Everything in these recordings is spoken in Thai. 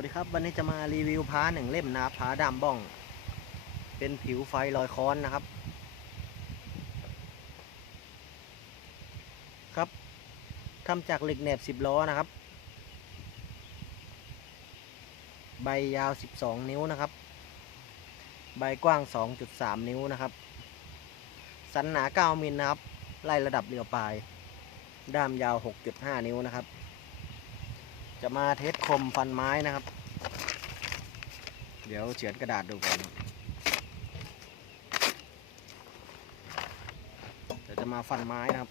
วัสดีครับ วันนี้จะมารีวิวพ้าหนึ่งเล่มนะครับพ้าดามบ้อง เป็นผิวไฟลอยค้อนนะครับ ครับทำจากเหล็กแหนบ10ล้อนะครับ ใบยาว12นิ้วนะครับ ใบกว้าง2.3นิ้วนะครับ สันหนา9มิลนะครับ ไล่ระดับเรียวปลาย ด้ามยาว6.5นิ้วนะครับ จะมาเทสคมฟันไม้นะครับ เดี๋ยวเฉือนกระดาษดูก่อนเดี๋ยวจะมาฟันไม้นะครับ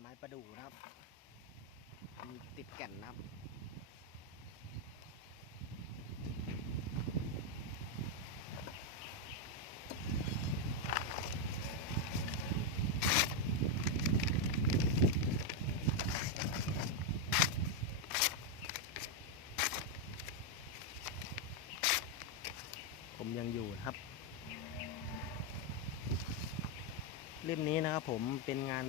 ไม้ประดู่นะครับ มีติดแก่นนะครับผมยังอยู่นะครับ เล่มนี้นะครับผมเป็นงาน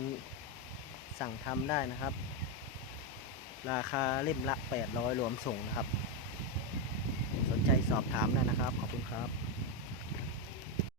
สั่งทำได้นะครับ ราคาเล่มละ 800 รวมส่งนะครับ สนใจสอบถามได้นะครับ ขอบคุณครับ